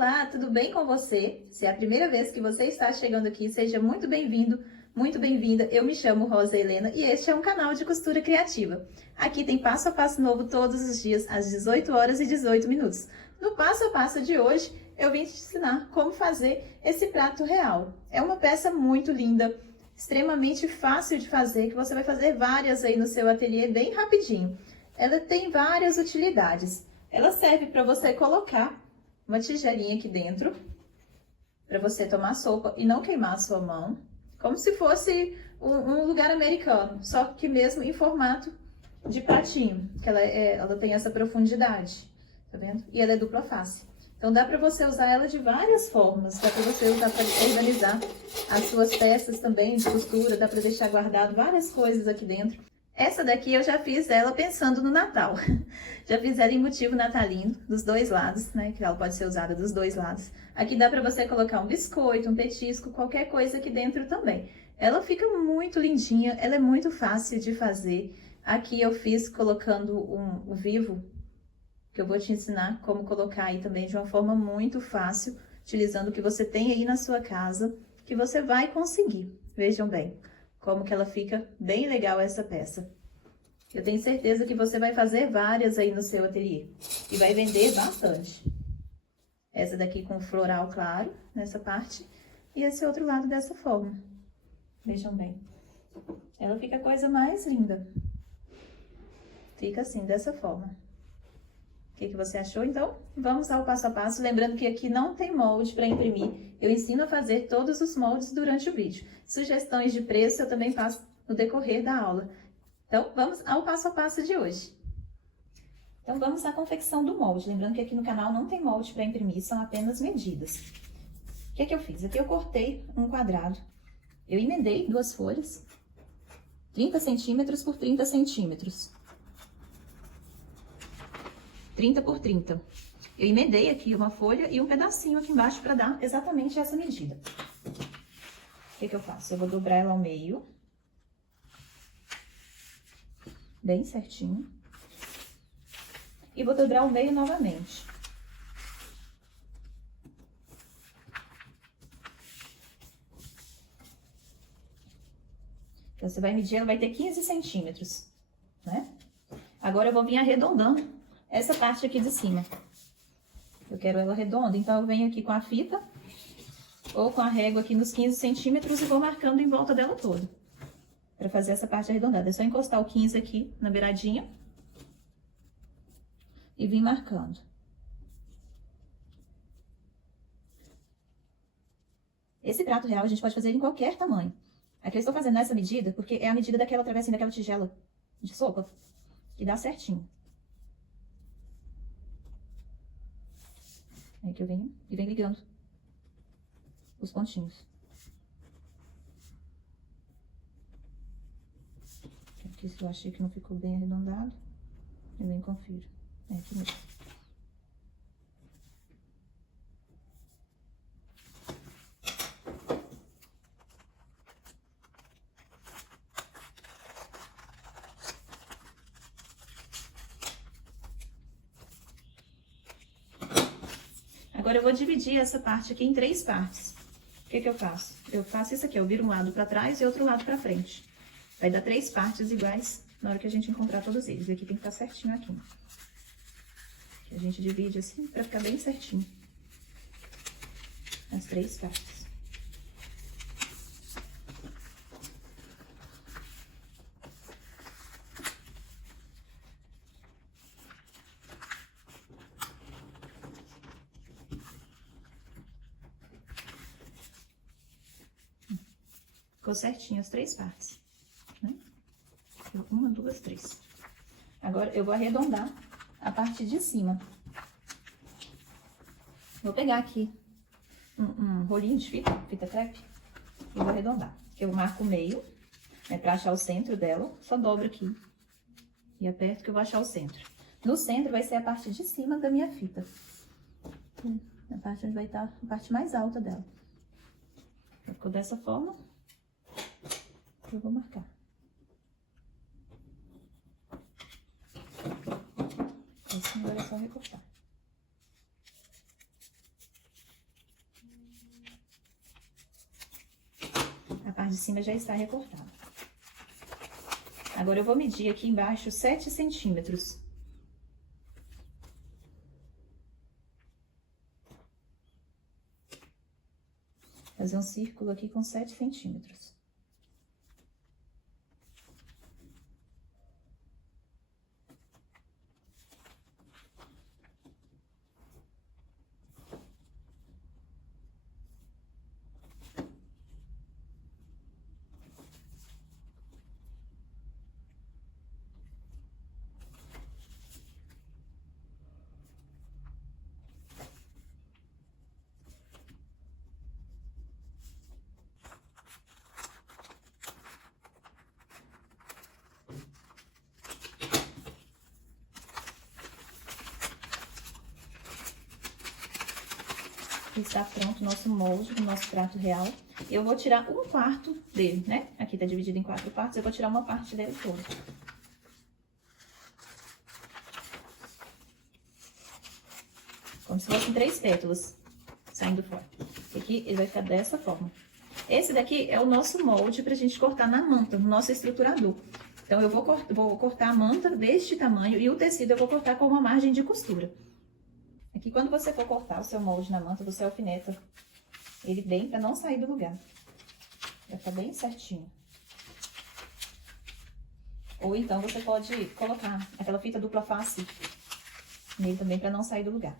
Olá, tudo bem com você? Se é a primeira vez que você está chegando aqui, seja muito bem-vindo, muito bem-vinda. Eu me chamo Rosa Helena e este é um canal de costura criativa. Aqui tem passo a passo novo todos os dias, às 18 horas e 18 minutos. No passo a passo de hoje, eu vim te ensinar como fazer esse prato real. É uma peça muito linda, extremamente fácil de fazer, que você vai fazer várias aí no seu ateliê bem rapidinho. Ela tem várias utilidades. Ela serve para você colocar uma tigelinha aqui dentro, para você tomar sopa e não queimar a sua mão, como se fosse um lugar americano, só que mesmo em formato de pratinho, que ela tem essa profundidade, tá vendo? E ela é dupla face. Então dá para você usar ela de várias formas, dá para você usar para organizar as suas peças também de costura, dá para deixar guardado várias coisas aqui dentro. Essa daqui eu já fiz ela pensando no Natal. Já fiz ela em motivo natalino, dos dois lados, né? Que ela pode ser usada dos dois lados. Aqui dá pra você colocar um biscoito, um petisco, qualquer coisa aqui dentro também. Ela fica muito lindinha, ela é muito fácil de fazer. Aqui eu fiz colocando um vivo, que eu vou te ensinar como colocar aí também de uma forma muito fácil, utilizando o que você tem aí na sua casa, que você vai conseguir. Vejam bem como que ela fica bem legal essa peça. Eu tenho certeza que você vai fazer várias aí no seu ateliê e vai vender bastante. Essa daqui com floral claro, nessa parte, e esse outro lado dessa forma. Vejam bem. Ela fica a coisa mais linda. Fica assim, dessa forma. O que você achou, então? Vamos ao passo a passo, lembrando que aqui não tem molde para imprimir. Eu ensino a fazer todos os moldes durante o vídeo. Sugestões de preço eu também passo no decorrer da aula. Então, vamos ao passo a passo de hoje. Então, vamos à confecção do molde. Lembrando que aqui no canal não tem molde para imprimir, são apenas medidas. O que eu fiz? Aqui eu cortei um quadrado. Eu emendei duas folhas, 30 centímetros por 30 centímetros. 30 por 30. Eu emendei aqui uma folha e um pedacinho aqui embaixo para dar exatamente essa medida. O que eu faço? Eu vou dobrar ela ao meio. Bem certinho. E vou dobrar ao meio novamente. Então, você vai medir, ela vai ter 15 centímetros, né? Agora, eu vou vir arredondando essa parte aqui de cima. Eu quero ela redonda, então eu venho aqui com a fita ou com a régua aqui nos 15 centímetros e vou marcando em volta dela toda. Para fazer essa parte arredondada. É só encostar o 15 aqui na beiradinha e vir marcando. Esse prato real a gente pode fazer em qualquer tamanho. Aqui eu estou fazendo nessa medida porque é a medida daquela travessinha, daquela tigela de sopa, que dá certinho. Aí que eu venho e venho ligando os pontinhos. Aqui se eu achei que não ficou bem arredondado, eu venho e confiro. É aqui mesmo. Agora eu vou dividir essa parte aqui em 3 partes. O que eu faço? Eu faço isso aqui, eu viro um lado para trás e outro lado para frente. Vai dar 3 partes iguais na hora que a gente encontrar todos eles. E aqui tem que estar certinho aqui. A gente divide assim para ficar bem certinho. As 3 partes. Ficou certinho as 3 partes, né? 1, 2, 3. Agora, eu vou arredondar a parte de cima. Vou pegar aqui um rolinho de fita crepe, e vou arredondar. Eu marco o meio, né, pra achar o centro dela, só dobro aqui e aperto que eu vou achar o centro. No centro vai ser a parte de cima da minha fita. A parte onde vai estar a parte mais alta dela. Ficou dessa forma. Eu vou marcar. Assim, agora é só recortar. de cima já está recortada. Agora, eu vou medir aqui embaixo 7 centímetros. Fazer um círculo aqui com 7 centímetros. Está pronto o nosso molde do nosso prato real. Eu vou tirar 1/4 dele, né? Aqui tá dividido em 4 partes, eu vou tirar uma parte dele toda. Como se fossem 3 pétalas saindo fora. Aqui ele vai ficar dessa forma. Esse daqui é o nosso molde pra gente cortar na manta, no nosso estruturador. Então, eu vou cortar a manta deste tamanho e o tecido eu vou cortar com uma margem de costura. Aqui, quando você for cortar o seu molde na manta, você alfineta ele bem pra não sair do lugar. Vai ficar bem certinho. Ou então, você pode colocar aquela fita dupla face nele também pra não sair do lugar.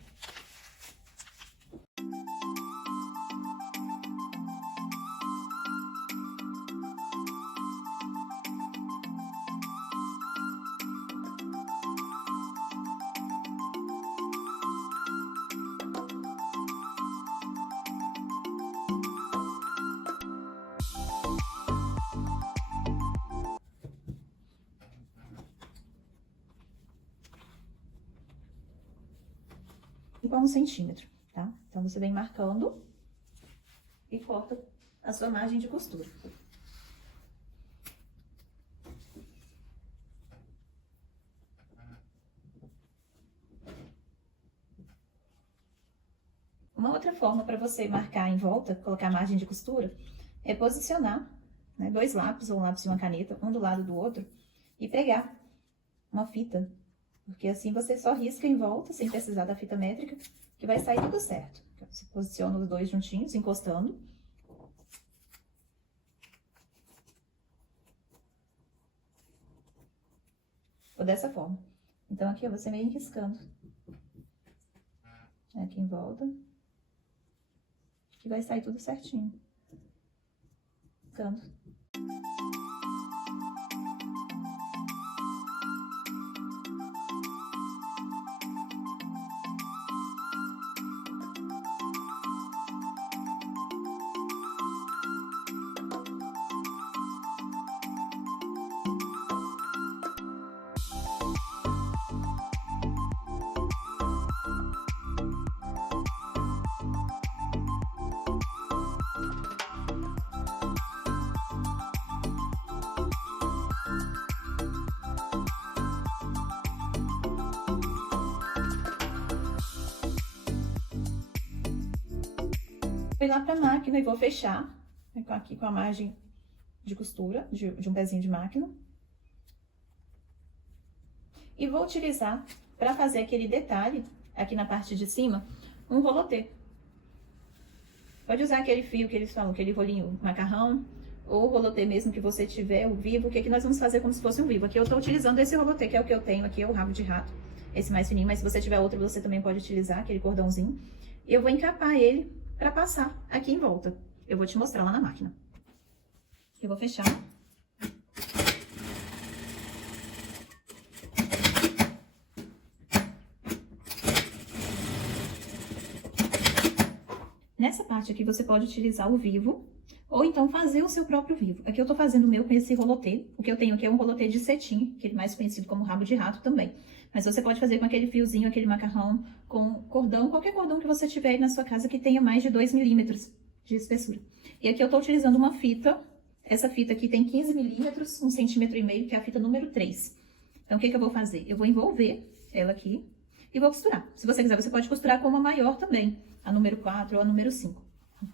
Igual 1 centímetro, tá? Então, você vem marcando e corta a sua margem de costura. Uma outra forma para você marcar em volta, colocar a margem de costura, é posicionar, né, 2 lápis ou um lápis e uma caneta, um do lado do outro, e pegar uma fita. Porque assim você só risca em volta, sem precisar da fita métrica, que vai sair tudo certo. Você posiciona os 2 juntinhos, encostando. Ou dessa forma. Então, aqui, ó, você vem riscando. Aqui em volta. Que vai sair tudo certinho. Riscando. Vou lá pra máquina e vou fechar, aqui com a margem de costura, de um pezinho de máquina. E vou utilizar, para fazer aquele detalhe, aqui na parte de cima, um rolotê. Pode usar aquele fio que eles falam, aquele rolinho macarrão, ou o rolotê mesmo que você tiver, o vivo, que aqui nós vamos fazer como se fosse um vivo. Aqui eu tô utilizando esse rolotê, que é o que eu tenho aqui, é o rabo de rato, esse mais fininho, mas se você tiver outro, você também pode utilizar aquele cordãozinho. E eu vou encapar ele para passar aqui em volta. Eu vou te mostrar lá na máquina. Eu vou fechar. Nessa parte aqui você pode utilizar o vivo, ou então fazer o seu próprio vivo. Aqui eu tô fazendo o meu com esse rolotê. O que eu tenho aqui é um rolotê de cetim, que é mais conhecido como rabo de rato também. Mas você pode fazer com aquele fiozinho, aquele macarrão, com cordão, qualquer cordão que você tiver aí na sua casa que tenha mais de 2 milímetros de espessura. E aqui eu tô utilizando uma fita. Essa fita aqui tem 15 milímetros, 1,5 cm, que é a fita número 3. Então, o que que eu vou fazer? Eu vou envolver ela aqui e vou costurar. Se você quiser, você pode costurar com uma maior também, a número 4 ou a número 5.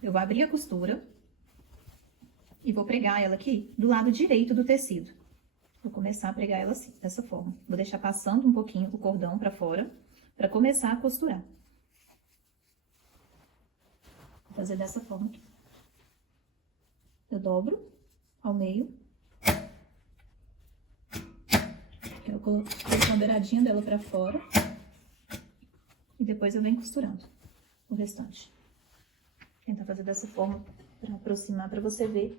Eu vou abrir a costura. e vou pregar ela aqui do lado direito do tecido. Vou começar a pregar ela assim, dessa forma. Vou deixar passando um pouquinho o cordão pra fora, pra começar a costurar. Vou fazer dessa forma aqui. Eu dobro ao meio. Eu coloco uma beiradinha dela pra fora. E depois eu venho costurando o restante. Vou tentar fazer dessa forma pra aproximar, pra você ver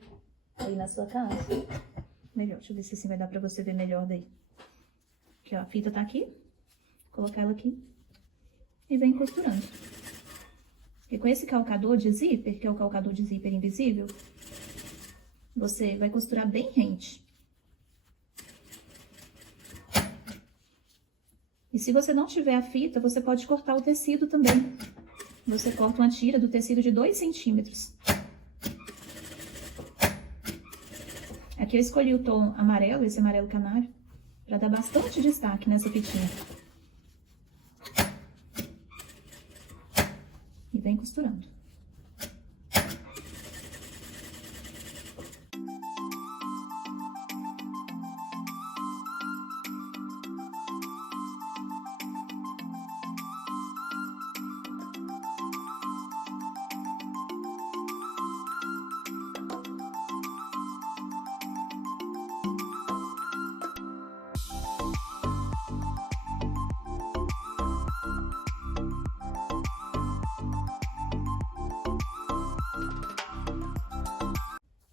aí na sua casa. Melhor, deixa eu ver se assim vai dar pra você ver melhor daí. Aqui, ó, a fita tá aqui. Vou colocar ela aqui. E vem costurando. E com esse calcador de zíper, que é o calcador de zíper invisível, você vai costurar bem rente. E se você não tiver a fita, você pode cortar o tecido também. Você corta uma tira do tecido de 2 centímetros. Aqui eu escolhi o tom amarelo, esse amarelo canário, para dar bastante destaque nessa fitinha. E vem costurando.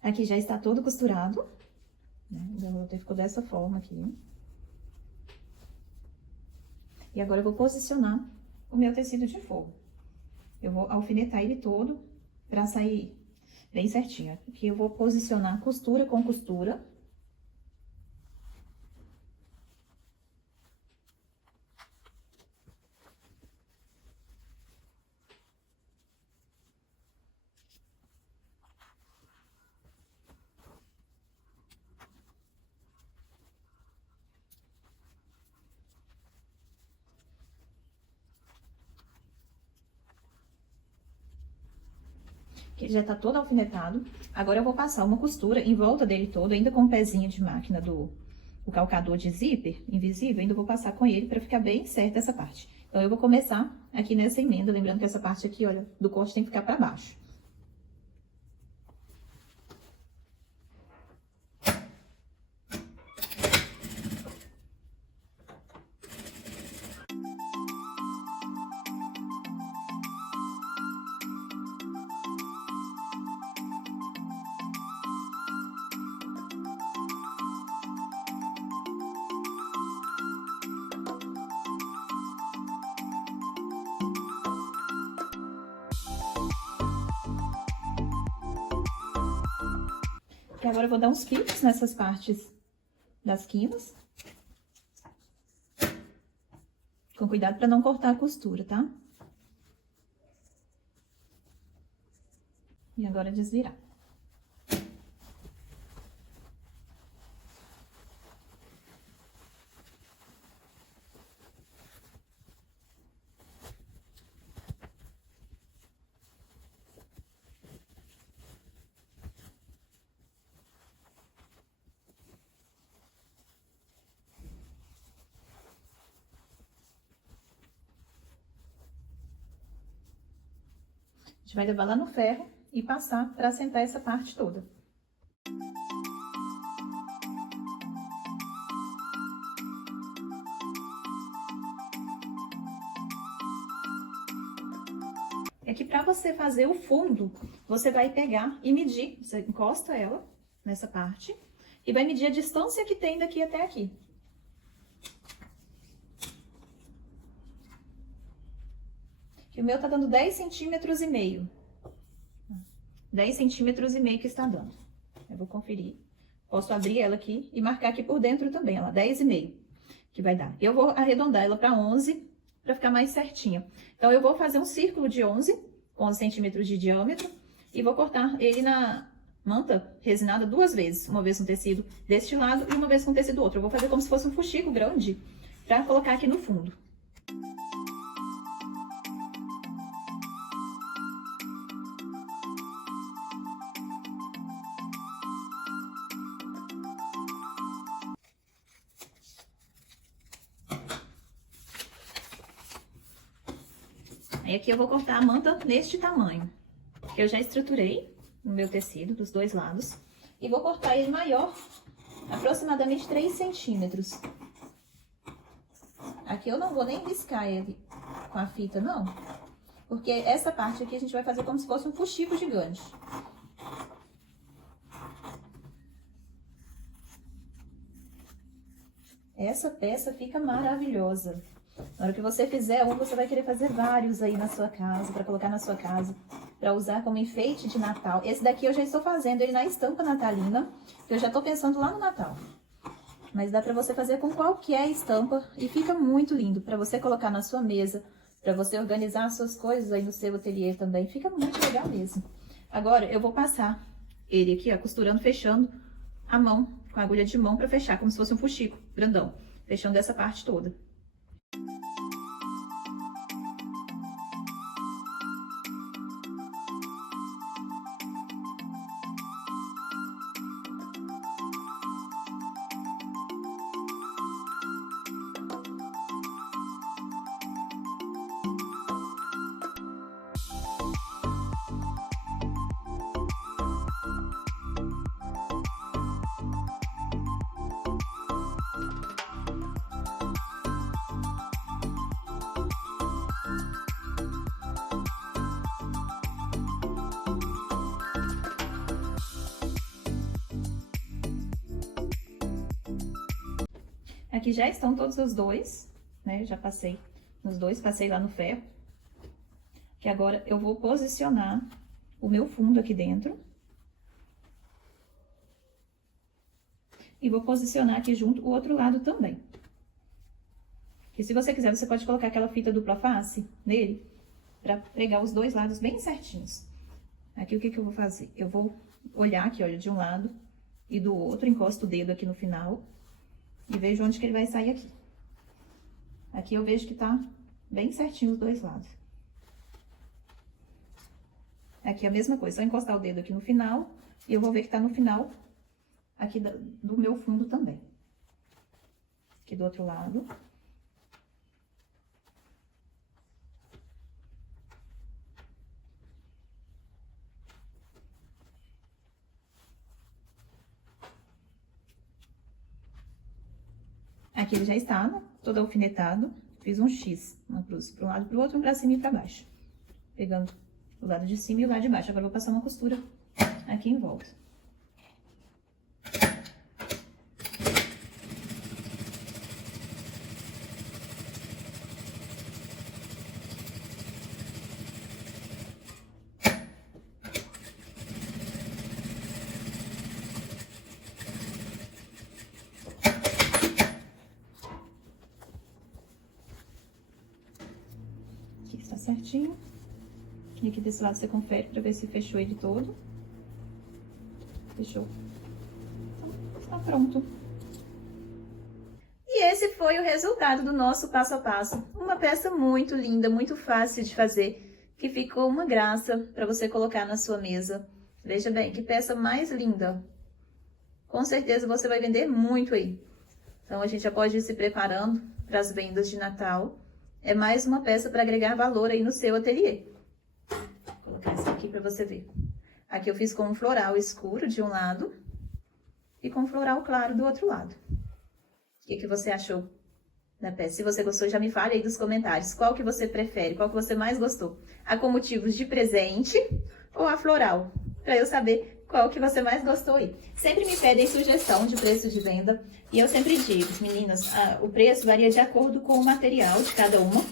Aqui já está todo costurado, né? Então, ficou dessa forma aqui. E agora eu vou posicionar o meu tecido de forro. Eu vou alfinetar ele todo pra sair bem certinho. Aqui eu vou posicionar costura com costura. Que já tá todo alfinetado. Agora eu vou passar uma costura em volta dele todo, ainda com o pezinho de máquina do calcador de zíper invisível, ainda vou passar com ele pra ficar bem certa essa parte. Então, eu vou começar aqui nessa emenda, lembrando que essa parte aqui, olha, do corte tem que ficar pra baixo. E agora eu vou dar uns picos nessas partes das quinas. Com cuidado para não cortar a costura, tá? E agora desvirar. A gente vai levar lá no ferro e passar para assentar essa parte toda. E aqui para você fazer o fundo, você vai pegar e medir, você encosta ela nessa parte e vai medir a distância que tem daqui até aqui. Que o meu tá dando 10 centímetros e meio. 10 centímetros e meio que está dando. Eu vou conferir. Posso abrir ela aqui e marcar aqui por dentro também, ela, 10,5 que vai dar. Eu vou arredondar ela para 11, para ficar mais certinha. Então, eu vou fazer um círculo de 11 centímetros de diâmetro e vou cortar ele na manta resinada 2 vezes. Uma vez com tecido deste lado e uma vez com tecido do outro. Eu vou fazer como se fosse um fuxico grande para colocar aqui no fundo. Aí aqui eu vou cortar a manta neste tamanho, que eu já estruturei no meu tecido, dos dois lados. E vou cortar ele maior, aproximadamente 3 centímetros. Aqui eu não vou nem riscar ele com a fita, não. Porque essa parte aqui a gente vai fazer como se fosse um fuxico de gancho. Essa peça fica maravilhosa. Na hora que você fizer um, você vai querer fazer vários aí na sua casa, para colocar na sua casa, para usar como enfeite de Natal. Esse daqui eu já estou fazendo ele na estampa natalina, que eu já estou pensando lá no Natal. Mas dá para você fazer com qualquer estampa e fica muito lindo para você colocar na sua mesa, para você organizar as suas coisas aí no seu ateliê também. Fica muito legal mesmo. Agora eu vou passar ele aqui, ó, costurando, fechando a mão, com a agulha de mão para fechar, como se fosse um fuxico grandão, fechando essa parte toda. Aqui já estão todos os dois, né? Eu já passei nos dois, passei lá no ferro. Que agora eu vou posicionar o meu fundo aqui dentro. E vou posicionar aqui junto o outro lado também. E se você quiser, você pode colocar aquela fita dupla face nele, pra pregar os dois lados bem certinhos. Aqui o que que eu vou fazer? Eu vou olhar aqui, olha, de um lado e do outro, encosto o dedo aqui no final. E vejo onde que ele vai sair aqui. Aqui eu vejo que tá bem certinho os dois lados. Aqui a mesma coisa, só encostar o dedo aqui no final. E eu vou ver que tá no final aqui do meu fundo também. Aqui do outro lado. Aqui ele já está, né, todo alfinetado. Fiz um X na cruz, para um lado e para o outro, um para cima e para baixo. Pegando o lado de cima e o lado de baixo. Agora eu vou passar uma costura aqui em volta. Está certinho. E aqui desse lado você confere pra ver se fechou ele todo. Fechou. Então, está pronto. E esse foi o resultado do nosso passo a passo. Uma peça muito linda, muito fácil de fazer, que ficou uma graça para você colocar na sua mesa. Veja bem, que peça mais linda. Com certeza você vai vender muito aí. Então, a gente já pode ir se preparando para as vendas de Natal. É mais uma peça para agregar valor aí no seu ateliê. Vou colocar essa aqui para você ver. Aqui eu fiz com um floral escuro de um lado e com um floral claro do outro lado. O que que você achou da peça? Se você gostou, já me fale aí nos comentários. Qual que você prefere? Qual que você mais gostou? A com motivos de presente ou a floral? Para eu saber qual que você mais gostou aí. Sempre me pedem sugestão de preço de venda. E eu sempre digo, meninas, o preço varia de acordo com o material de cada uma.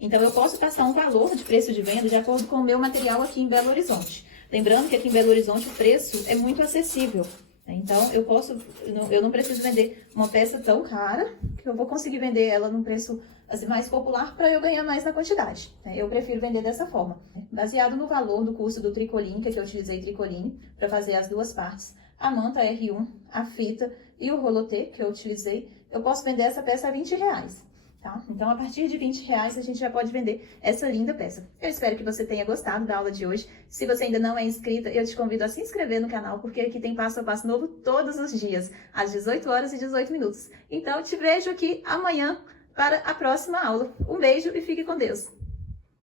Então, eu posso passar um valor de preço de venda de acordo com o meu material aqui em Belo Horizonte. Lembrando que aqui em Belo Horizonte o preço é muito acessível. Então, eu não preciso vender uma peça tão cara, que eu vou conseguir vender ela num preço assim, mais popular para eu ganhar mais na quantidade. Eu prefiro vender dessa forma. Baseado no valor do curso do Tricoline, que eu utilizei Tricoline para fazer as duas partes, a manta R1, a fita e o rolotê que eu utilizei, eu posso vender essa peça a R$20. Tá? Então, a partir de R$20 a gente já pode vender essa linda peça. Eu espero que você tenha gostado da aula de hoje. Se você ainda não é inscrita, eu te convido a se inscrever no canal, porque aqui tem passo a passo novo todos os dias, às 18 horas e 18 minutos. Então, te vejo aqui amanhã para a próxima aula. Um beijo e fique com Deus!